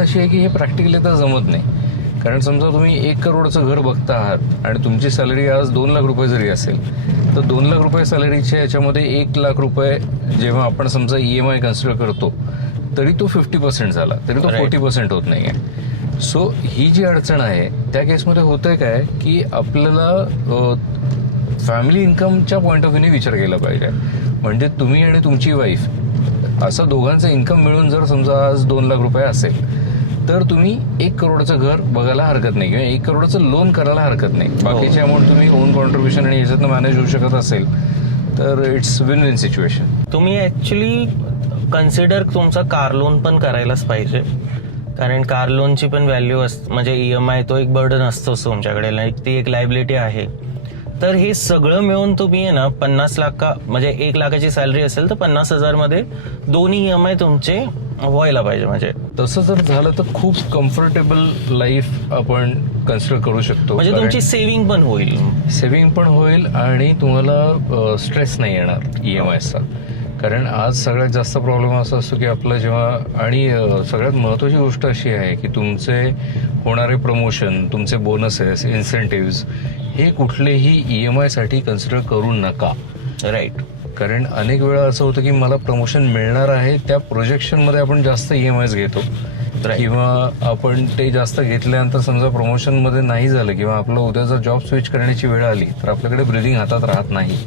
अशी आहे की हे प्रॅक्टिकली तर जमत नाही. कारण समजा तुम्ही 1 करोडचं घर बघता आहात आणि तुमची सॅलरी आज 2 लाख रुपये जरी असेल तर 2 लाख रुपये सॅलरीच्या याच्यामध्ये 1 लाख रुपये जेव्हा आपण समजा EMI कन्सिडर करतो तरी तो 50% झाला, तरी तो 40% होत नाही आहे. सो ही जी अडचण आहे त्या केसमध्ये होतंय काय की आपल्याला फॅमिली इन्कमच्या पॉईंट ऑफ व्ह्यूने विचार केला पाहिजे. म्हणजे तुम्ही आणि तुमची वाईफ असं दोघांचं इन्कम मिळून जर समजा आज 2 लाख रुपये असेल तर तुम्ही 1 करोडचं घर बघायला हरकत नाही किंवा 1 करोडचं लोन करायला हरकत नाही. बाकीची अमाऊंट तुम्ही ओन कॉन्ट्रीब्युशन आणि याच्यातनं मॅनेज होऊ शकत असेल तर इट्स विन विन सिच्युएशन. तुम्ही ऍक्च्युली कन्सिडर तुमचा कार लोन पण करायलाच पाहिजे. कारण कार लोनची पण व्हॅल्यू असते, म्हणजे EMI तो एक बर्डन असतोच तुमच्याकडे, लाईक ती एक लायबिलिटी आहे. तर हे सगळं मिळून तुम्ही आहे ना 50 लाख म्हणजे 1 लाखाची सॅलरी असेल तर 50,000 मध्ये दोन्ही EMI तुमचे व्हायला पाहिजे. म्हणजे तसं जर झालं तर खूप कम्फर्टेबल लाईफ आपण कन्सिडर करू शकतो. म्हणजे तुमची सेव्हिंग पण होईल. सेव्हिंग पण होईल आणि तुम्हाला स्ट्रेस नाही येणार EMIचा. कारण आज सगळ्यात जास्त प्रॉब्लेम असा असतो की आपलं जेव्हा आणि सगळ्यात महत्त्वाची गोष्ट अशी आहे की तुमचे होणारे प्रमोशन, तुमचे बोनसेस, इन्सेंटिव्स हे कुठलेही EMI साठी कन्सिडर करू नका. राईट. कारण अनेक वेळा असं होतं की मला प्रमोशन मिळणार आहे त्या प्रोजेक्शनमध्ये आपण जास्त EMIs घेतो किंवा आपण ते जास्त घेतल्यानंतर समजा प्रमोशनमध्ये नाही झालं किंवा आपलं उद्या जर जॉब स्विच करण्याची वेळ आली तर आपल्याकडे ब्रिदिंग हातात राहत नाही.